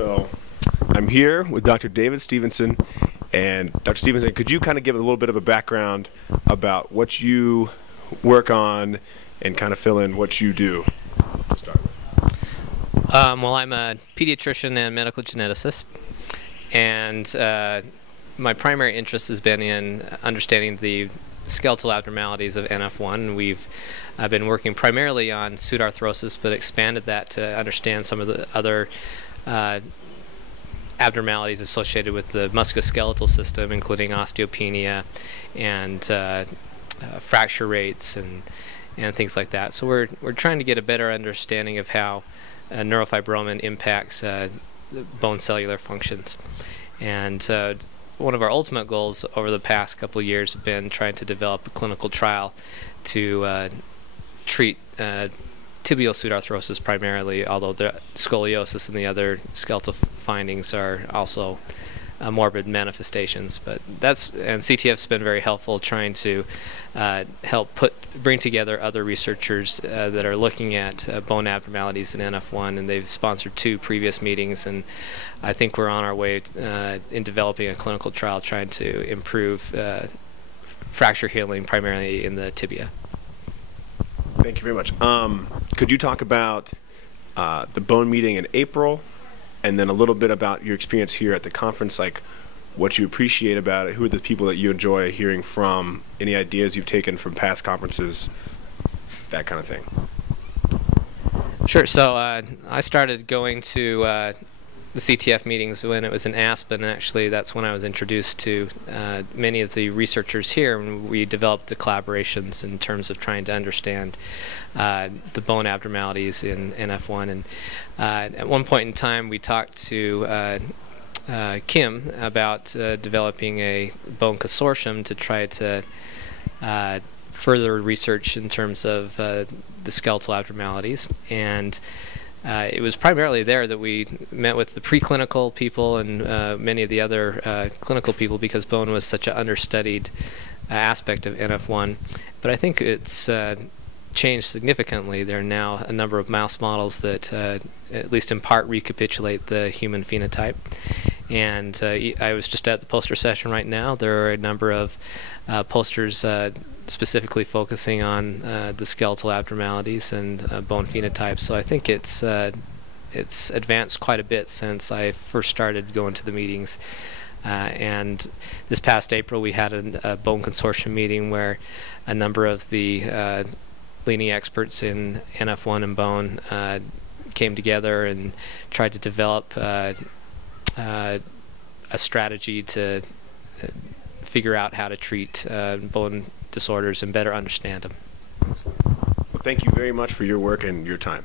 So I'm here with Dr. David Stevenson. And Dr. Stevenson, could you kind of give a little bit of a background about what you work on and kind of fill in what you do to start with? Well, I'm a pediatrician and medical geneticist, and my primary interest has been in understanding the skeletal abnormalities of NF1. We've been working primarily on pseudarthrosis, but expanded that to understand some of the other abnormalities associated with the musculoskeletal system, including osteopenia and fracture rates and things like that. So we're trying to get a better understanding of how neurofibroma impacts bone cellular functions. And one of our ultimate goals over the past couple of years have been trying to develop a clinical trial to treat tibial pseudarthrosis primarily, although the scoliosis and the other skeletal findings are also morbid manifestations. But CTF's been very helpful trying to help bring together other researchers that are looking at bone abnormalities in NF1, and they've sponsored 2 previous meetings, and I think we're on our way in developing a clinical trial trying to improve fracture healing primarily in the tibia. Thank you very much. Could you talk about the bone meeting in April, and then a little bit about your experience here at the conference, like what you appreciate about it, who are the people that you enjoy hearing from, any ideas you've taken from past conferences, that kind of thing? Sure. So I started going to the CTF meetings when it was in Aspen, and actually that's when I was introduced to many of the researchers here, and we developed the collaborations in terms of trying to understand the bone abnormalities in NF1. And at one point in time we talked to Kim about developing a bone consortium to try to further research in terms of the skeletal abnormalities. And it was primarily there that we met with the preclinical people and many of the other clinical people, because bone was such an understudied aspect of NF1. But I think it's changed significantly. There are now a number of mouse models that at least in part recapitulate the human phenotype. And I was just at the poster session right now. There are a number of posters specifically focusing on the skeletal abnormalities and bone phenotypes. So I think it's advanced quite a bit since I first started going to the meetings. And this past April we had a bone consortium meeting where a number of the leading experts in NF1 and bone came together and tried to develop a strategy to figure out how to treat bone disorders and better understand them. Well, thank you very much for your work and your time.